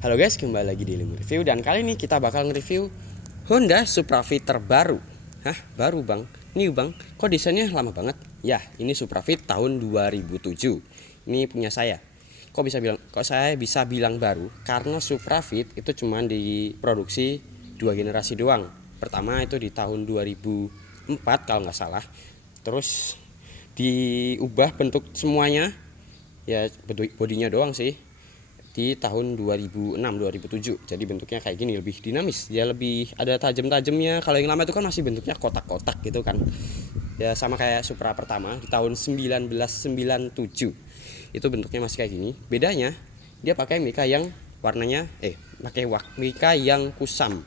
Halo guys, kembali lagi di Ilmu Review. Dan kali ini kita bakal nge-review Honda Supra Fit terbaru. Hah? Baru bang? New bang? Kok desainnya lama banget? Ya, ini Supra Fit tahun 2007. Ini punya saya. Kok saya bisa bilang baru? Karena Supra Fit itu cuma diproduksi 2 generasi doang. Pertama itu di tahun 2004 kalau nggak salah. Terus diubah bentuk semuanya. Ya bodinya doang sih, di tahun 2006-2007. Jadi bentuknya kayak gini, lebih dinamis, dia lebih ada tajam-tajamnya. Kalau yang lama itu kan masih bentuknya kotak-kotak gitu kan. Ya sama kayak Supra pertama di tahun 1997. Itu bentuknya masih kayak gini. Bedanya dia pakai mika yang warnanya mika yang kusam.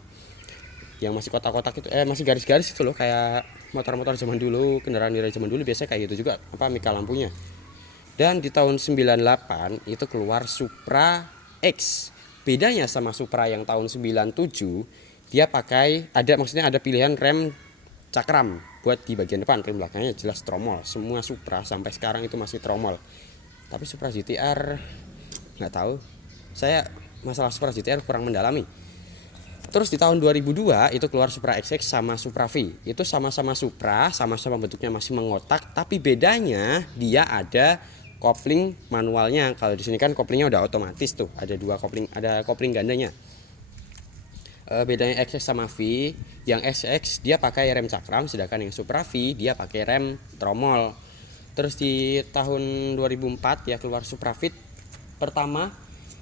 Yang masih kotak-kotak itu masih garis-garis itu loh, kayak motor-motor zaman dulu, kendaraan dari zaman dulu biasanya kayak gitu juga mika lampunya. Dan di tahun 98 itu keluar Supra X. Bedanya sama Supra yang tahun 97, dia ada pilihan rem cakram buat di bagian depan. Rem belakangnya jelas tromol. Semua Supra sampai sekarang itu masih tromol. Tapi Supra GTR nggak tahu. Saya masalah Supra GTR kurang mendalami. Terus di tahun 2002 itu keluar Supra XX sama Supra V. Itu sama-sama Supra, sama-sama bentuknya masih mengotak, tapi bedanya dia ada kopling manualnya. Kalau di sini kan koplingnya udah otomatis tuh, ada dua kopling, ada kopling gandanya. Bedanya XX sama V, yang XX dia pakai rem cakram, sedangkan yang Supra V dia pakai rem tromol. Terus di tahun 2004 ya keluar Supra Fit pertama.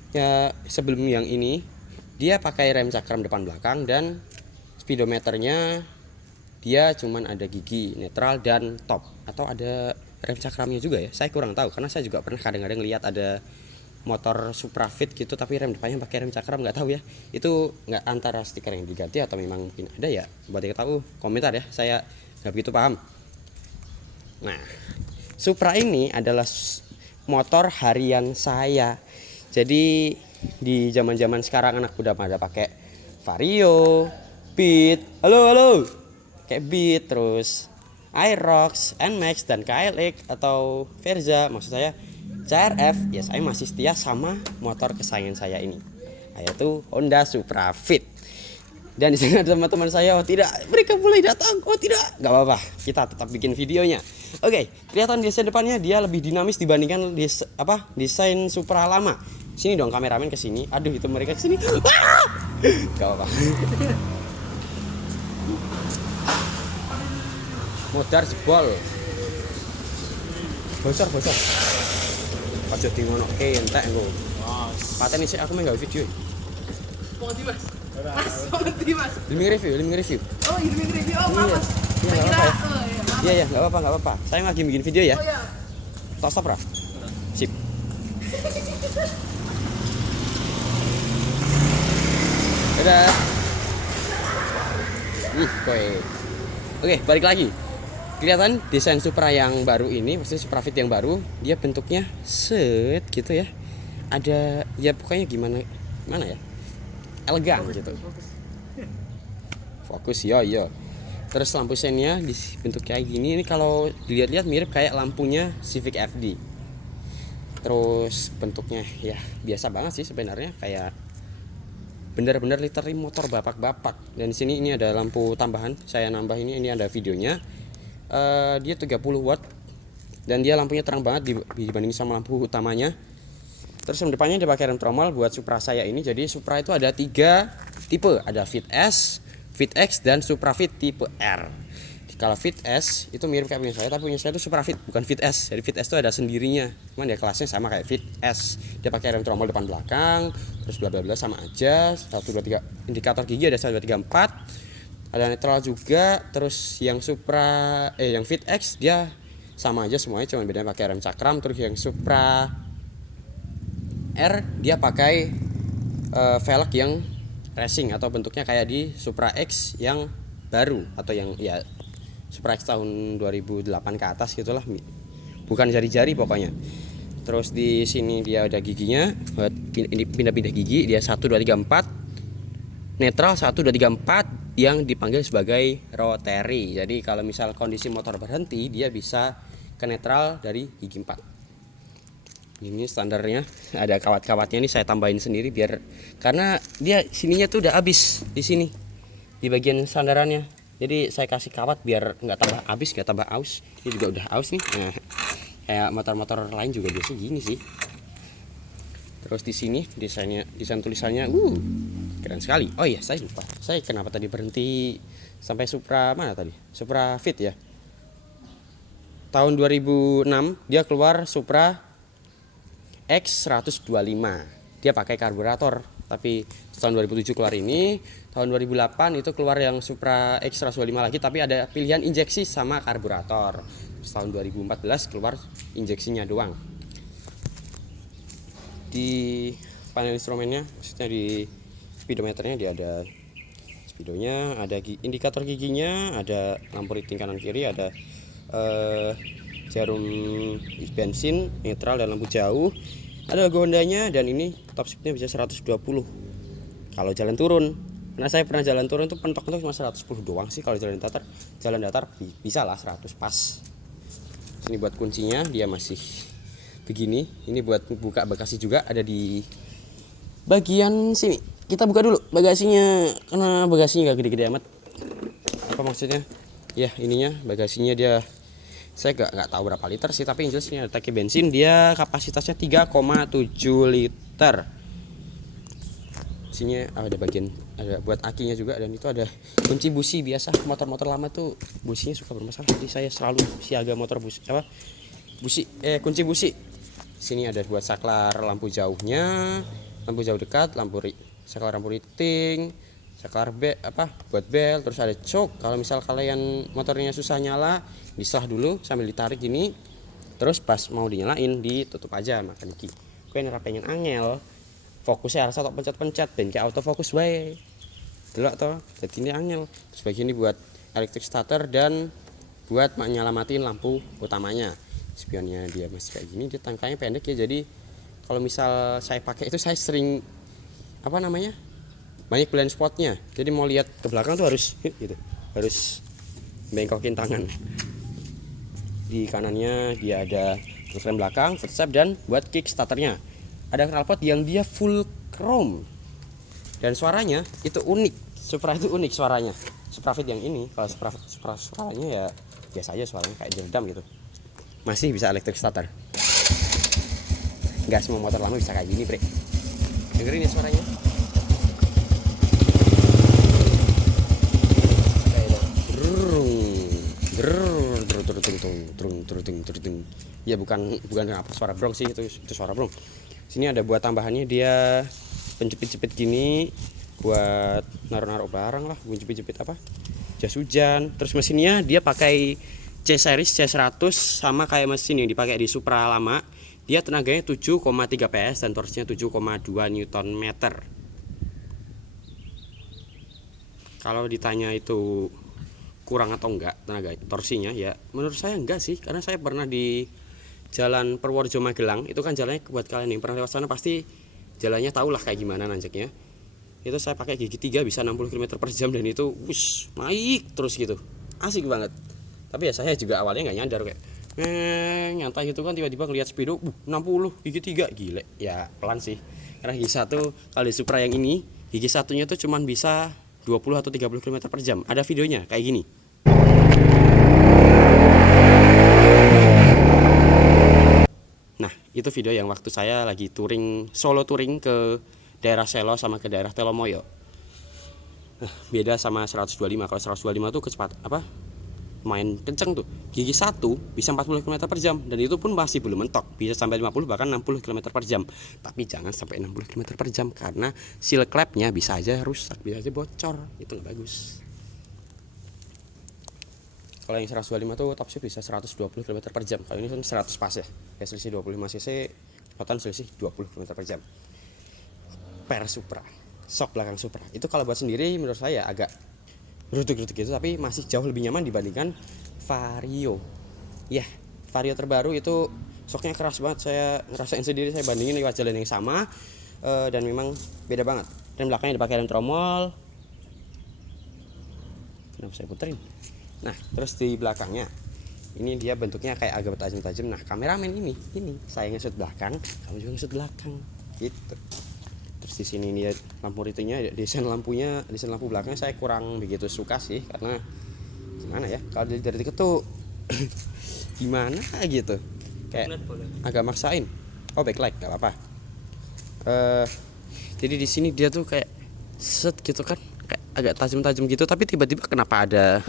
Ya sebelum yang ini dia pakai rem cakram depan belakang, dan speedometernya dia cuman ada gigi netral dan top, atau ada rem cakramnya juga ya, saya kurang tahu karena saya juga pernah kadang-kadang lihat ada motor Supra Fit gitu tapi rem depannya pakai rem cakram, nggak tahu ya itu nggak antara stiker yang diganti atau memang mungkin ada ya. Buat yang tahu komentar ya, saya nggak begitu paham. Nah, Supra ini adalah motor harian saya. Jadi di zaman-zaman sekarang anak udah pada pakai Vario, Beat, halo kayak Beat, terus Aerox, NMAX, dan KLX atau Verza, maksud saya CRF. Ya saya masih setia sama motor kesayangan saya ini, yaitu Honda Supra Fit. Dan di sini ada teman-teman saya, tidak, mereka mulai datang. Tidak, nggak apa-apa, kita tetap bikin videonya. Oke, kelihatan desain depannya dia lebih dinamis dibandingkan desain Supra lama. Sini dong kameramen ke sini. Aduh, itu mereka ke sini. Nggak apa-apa. Modar jebol. Bocor. Aja di ngono entek engko. Paten isih aku menggawe video. Ponti mas. Ponti mas. Ilmu review. Oh, ilmu review. Oh, mas. Iya, enggak apa-apa. Iya, enggak apa-apa. Saya lagi bikin video ya. Oh ya. Stop, Ra. Sip. Dadah. Oke, balik lagi. Kelihatan desain Supra yang baru ini, maksudnya Supra Fit yang baru, dia bentuknya set gitu ya. Ada ya pokoknya gimana ya? Elegan gitu. Fokus ya. Terus lampu sennya dibentuk kayak gini. Ini kalau dilihat-lihat mirip kayak lampunya Civic FD. Terus bentuknya ya biasa banget sih sebenarnya, kayak bener-bener literally motor bapak-bapak. Dan di sini ini ada lampu tambahan, saya nambah ini ada videonya. Dia 30 watt dan dia lampunya terang banget dibanding sama lampu utamanya. Terus yang depannya dia pakai rem tromol buat Supra saya ini. Jadi Supra itu ada 3 tipe, ada Fit S, Fit X, dan Supra Fit tipe R. Kalau Fit S itu mirip kayak punya saya, tapi punya saya itu Supra Fit, bukan Fit S. Jadi Fit S itu ada sendirinya, cuman dia kelasnya sama kayak Fit S. Dia pakai rem tromol depan belakang, terus bla bla bla sama aja. 1 2 3 indikator gigi ada 1 2 3 4. Ada netral juga. Terus yang yang Fit X dia sama aja semuanya, cuma bedanya pakai rem cakram. Terus yang Supra R dia pakai velg yang racing atau bentuknya kayak di Supra X yang baru, atau yang ya Supra X tahun 2008 ke atas gitulah, bukan jari-jari pokoknya. Terus di sini dia ada giginya buat pindah-pindah gigi, dia 1 2 3 4 netral, 1 2 3 4 yang dipanggil sebagai rotary. Jadi kalau misal kondisi motor berhenti, dia bisa ke netral dari gigi 4. Ini standarnya ada kawat-kawatnya nih, saya tambahin sendiri biar karena dia sininya tuh udah habis di sini di bagian sandarannya. Jadi saya kasih kawat biar nggak tambah habis, nggak tambah aus. Ini juga udah aus nih. Nah, kayak motor-motor lain juga biasa gini sih. Terus di sini desain tulisannya, keren sekali. Oh iya, saya lupa. Saya kenapa tadi berhenti sampai Supra mana tadi? Supra Fit ya. Tahun 2006 dia keluar Supra X125. Dia pakai karburator. Tapi tahun 2007 keluar ini, tahun 2008 itu keluar yang Supra X125 lagi tapi ada pilihan injeksi sama karburator. Terus tahun 2014 keluar injeksinya doang. Di panel instrumennya, maksudnya di speedometernya dia ada speedonya, ada indikator giginya, ada lampu reading kanan kiri, ada jarum bensin, netral dan lampu jauh. Ada logo Hondanya dan ini top speednya bisa 120 kalau jalan turun. Karena saya pernah jalan turun tuh pentok-pentok cuma 110 doang sih. Kalau jalan datar bisa lah 100 pas. Sini buat kuncinya dia masih begini. Ini buat buka bagasi juga ada di bagian sini. Kita buka dulu bagasinya karena bagasinya gak gede-gede amat. Apa maksudnya? Ya ininya bagasinya dia saya nggak tahu berapa liter sih, tapi yang jelas ini ada tangki bensin, dia kapasitasnya 3,7 liter. Sini ada bagian ada buat akinya juga dan itu ada kunci busi. Biasa motor-motor lama tuh businya suka bermasalah, jadi saya selalu siaga motor kunci busi. Sini ada buat saklar lampu jauhnya, lampu jauh dekat, saklar lampu reading, saklar buat bel, terus ada choke. Kalau misal kalian motornya susah nyala, disah dulu sambil ditarik gini, terus pas mau dinyalain ditutup aja. Makan iki gue nera pengen angel fokusnya harus atau pencet-pencet ben kayak autofokus wae delok toh, jadi ini angel. Terus bagian ini buat electric starter dan buat nyalamatin lampu utamanya. Spionnya dia masih kayak gini, dia tangkanya pendek ya, jadi kalau misal saya pakai itu saya sering banyak blind spotnya, jadi mau lihat ke belakang tuh harus gitu, harus bengkokin tangan. Di kanannya dia ada rem belakang, footstep dan buat kick starternya. Ada knalpot yang dia full chrome dan suaranya itu unik. Supra itu unik suaranya. Supra Fit yang ini, kalau suaranya ya biasa aja, suaranya kayak diredam gitu. Masih bisa electric starter. Enggak semua motor lama bisa kayak gini, Bre. Dengerin ya suaranya. Ya bukan apa suara brong sih, itu suara brong. Sini ada buat tambahannya, dia penjepit-jepit gini buat naruh-naruh barang lah, jepit-jepit jas hujan. Terus mesinnya dia pakai C-series C100 sama kayak mesin yang dipakai di Supra lama. Dia tenaganya 7,3 PS dan torsinya 7,2 Nm. Kalau ditanya itu kurang atau enggak tenaga torsinya, ya menurut saya enggak sih, karena saya pernah di Jalan Purworejo Magelang. Itu kan jalannya buat kalian yang pernah lewat sana pasti jalannya tahu lah kayak gimana nanjaknya. Itu saya pakai gigi 3 bisa 60 km/jam dan itu naik terus gitu, asik banget. Tapi ya saya juga awalnya nggak nyadar, kayak nyantai gitu kan, tiba-tiba ngeliat speedo 60 gigi 3, gile ya. Pelan sih, karena gigi 1 kalau di Supra yang ini gigi satunya tuh cuman bisa 20 atau 30 km/jam. Ada videonya kayak gini. Nah, itu video yang waktu saya lagi solo touring ke daerah Selo sama ke daerah Telomoyo. Nah, beda sama 125. Kalau 125 tuh kecepatan main kenceng tuh. Gigi 1 bisa 40 km/jam dan itu pun masih belum mentok. Bisa sampai 50 bahkan 60 km/jam. Tapi jangan sampai 60 km/jam karena seal clapnya bisa aja rusak, bisa aja bocor. Itu nggak bagus. Kalau yang 125 tuh top speed bisa 120 km/jam. Kalau ini kan 100 pas ya. Kayak selisih 25 cc, kecepatan selisih 20 km/jam. Per Supra. Sok belakang Supra. Itu kalau buat sendiri menurut saya agak geruduk-geruduk gitu, tapi masih jauh lebih nyaman dibandingkan Vario. Ya, Vario terbaru itu soknya keras banget. Saya ngerasain sendiri, saya bandingin lewat jalan yang sama dan memang beda banget. Dan belakangnya dipakai rem tromol. Kenapa saya puterin? Nah, terus di belakangnya Ini dia bentuknya kayak agak tajam-tajam. Nah, kameramen ini saya ngesut belakang, kamu juga ngesut belakang. Gitu. Terus di sini dia lampu ritunya, desain lampu belakang saya kurang begitu suka sih, karena gimana ya? Kalau dari dekat tuh gimana gitu. Kayak agak maksain. Oh, backlight enggak apa-apa. Jadi di sini dia tuh kayak set gitu kan, kayak agak tajam-tajam gitu, tapi tiba-tiba kenapa ada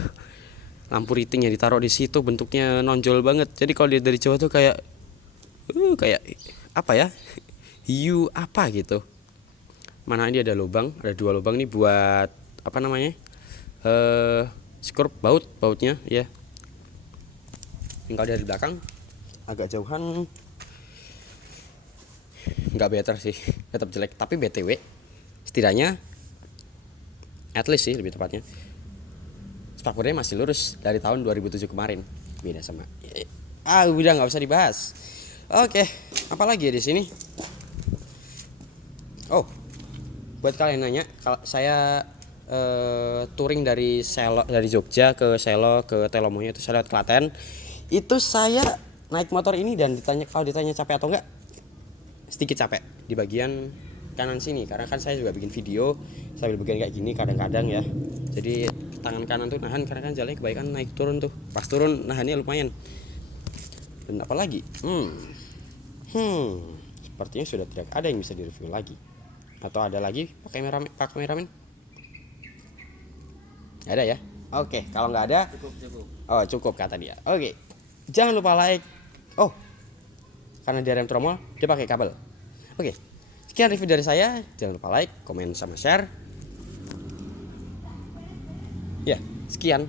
lampu riting yang ditaruh di situ, bentuknya nonjol banget. Jadi kalau dia dari jauh tuh kayak apa ya, hiu apa gitu. Mana ini ada dua lubang nih buat apa namanya, skrup bautnya ya. Kalau dari belakang agak jauhan nggak better sih, tetap jelek. Tapi BTW setidaknya at least sih, lebih tepatnya spakbornya masih lurus dari tahun 2007 kemarin. Beda sama udah nggak usah dibahas. Oke, apalagi ya di sini? Oh, buat kalian nanya, kalau saya touring dari Jogja ke Selo ke Telomoyo, itu saya lewat Klaten. Itu saya naik motor ini dan kalau ditanya capek atau enggak, sedikit capek di bagian kanan sini, karena kan saya juga bikin video sambil bagian kayak gini kadang-kadang ya. Jadi tangan kanan tuh nahan, karena kan jalannya kebanyakan naik turun tuh. Pas turun nahannya lumayan. Dan apalagi? Sepertinya sudah tidak ada yang bisa direview lagi. Atau ada lagi Pak kameramen? Ada ya? Oke, kalau nggak ada cukup. Oh, cukup kata dia. Oke. Jangan lupa like. Oh, karena dia rem tromol, dia pakai kabel. Oke. Sekian review dari saya. Jangan lupa like, komen, sama share. Ya, sekian.